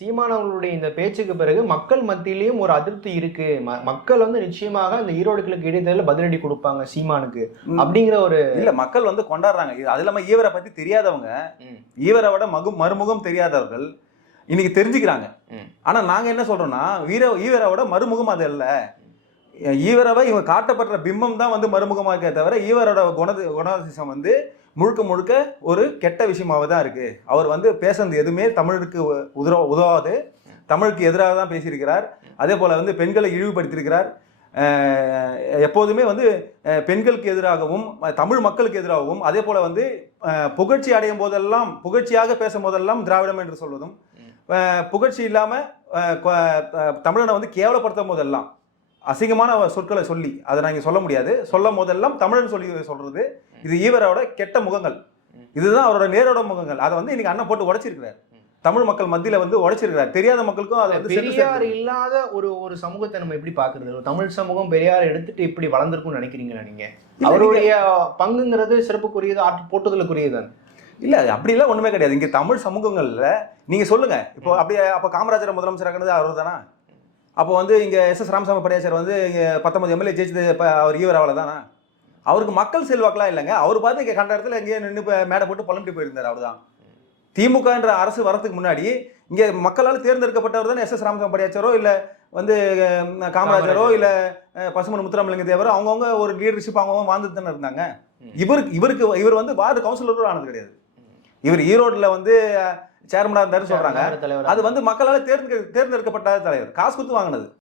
சீமானவர்களுடைய இந்த பேச்சுக்கு பிறகு மக்கள் மத்தியிலயும் ஒரு அதிருப்தி இருக்கு. மக்கள் வந்து நிச்சயமாக இந்த ஈரோடு கிழக்கு இடைத்தேர்தல பதிலடி கொடுப்பாங்க சீமானுக்கு அப்படிங்கிற ஒரு இல்ல மக்கள் வந்து கொண்டாடுறாங்க. இது அது இல்லாம ஈவரை பத்தி தெரியாதவங்க. ஈவரை விட மகு மறுமுகம் தெரியாதவர்கள் இன்னைக்கு தெரிஞ்சுக்கிறாங்க. ஆனா நாங்க என்ன சொல்றோம்னா வீர ஈவரோட மறுமுகம் அது அல்ல ஈவரவை இவங்க காட்டப்படுற பிம்பம் தான் வந்து மறுமுகமாக இருக்கே தவிர ஈவரோட குண குணாதிசம் வந்து முழுக்க முழுக்க ஒரு கெட்ட விஷயமாக தான் இருக்கு. அவர் வந்து பேசுனது எதுவுமே தமிழுக்கு உ- உதவ உதவாது. தமிழுக்கு எதிராக தான் பேசியிருக்கிறார். அதே போல வந்து பெண்களை இழிவுபடுத்தியிருக்கிறார். எப்போதுமே வந்து பெண்களுக்கு எதிராகவும் தமிழ் மக்களுக்கு எதிராகவும் அதே போல வந்து புகழ்ச்சி அடையும் போதெல்லாம் புகழ்ச்சியாக பேசும் போதெல்லாம் திராவிடம் என்று சொல்வதும் புகழ்ச்சி இல்லாமல் தமிழனை வந்து கேவலப்படுத்தும் போதெல்லாம் அசிங்கமான சொற்களை சொல்லி அதை நாங்கள் சொல்ல முடியாது. சொல்லும் போதெல்லாம் தமிழன் சொல்லி சொல்றது இது ஈவரோட கெட்ட முகங்கள். இதுதான் அவரோட நேரோட முகங்கள். அதை வந்து இன்னைக்கு அண்ணன் போட்டு உடைச்சிருக்கிறார். தமிழ் மக்கள் மத்தியில வந்து உடைச்சிருக்கிறார். தெரியாத மக்களுக்கும் அதை பெரியார். இல்லாத ஒரு ஒரு சமூகத்தை நம்ம எப்படி பாக்குறது தமிழ் சமூகம் பெரியார் எடுத்துட்டு இப்படி வளர்ந்துருக்கும்னு நினைக்கிறீங்களா நீங்க? அவருடைய பங்குங்கிறது சிறப்புக்குரியது ஆற்று போட்டுதலுக்குரியது இல்ல அது அப்படிலாம் ஒண்ணுமே கிடையாது. இங்க தமிழ் சமூகங்கள்ல நீங்க சொல்லுங்க. இப்போ அப்படியே அப்ப காமராஜர் முதலமைச்சர் ஆக்கினது அவர் தானா அப்போ வந்து இங்க எஸ் எஸ் ராமசாமி படையாச்சர் வந்து இங்க பத்தொன்பது எம்எல்ஏ ஜெயிச்சது இப்ப அவர் ஈவராவில் தானா? அவருக்கு மக்கள் செல்வாக்கெல்லாம் இல்லைங்க. அவர் பார்த்து இங்க கண்ட இடத்துல எங்கேயோ நின்று மேடை போட்டு புலம்பிட்டு போயிருந்தார் அவர்தான். திமுக என்ற அரசு வரதுக்கு முன்னாடி இங்க மக்களால் தேர்ந்தெடுக்கப்பட்டவர் தான் எஸ் எஸ் ராமசாமி படையாச்சரோ இல்ல வந்து காமராஜரோ இல்ல பசுமன் முத்துராமலிங்க தேவரோ அவங்கவுங்க ஒரு லீடர்ஷிப் அவங்கவுங்க வாழ்ந்துட்டு தானே இருந்தாங்க. இவருக்கு இவருக்கு இவர் வந்து வார்டு கவுன்சிலரும் ஆனது கிடையாது. இவர் ஈரோட்ல வந்து சேர்மனா இருந்தாரு சொல்றாங்க. அது வந்து மக்களால் தேர்ந்தெடு தேர்ந்தெடுக்கப்பட்ட தலைவர். காசு கொடுத்து வாங்கினது.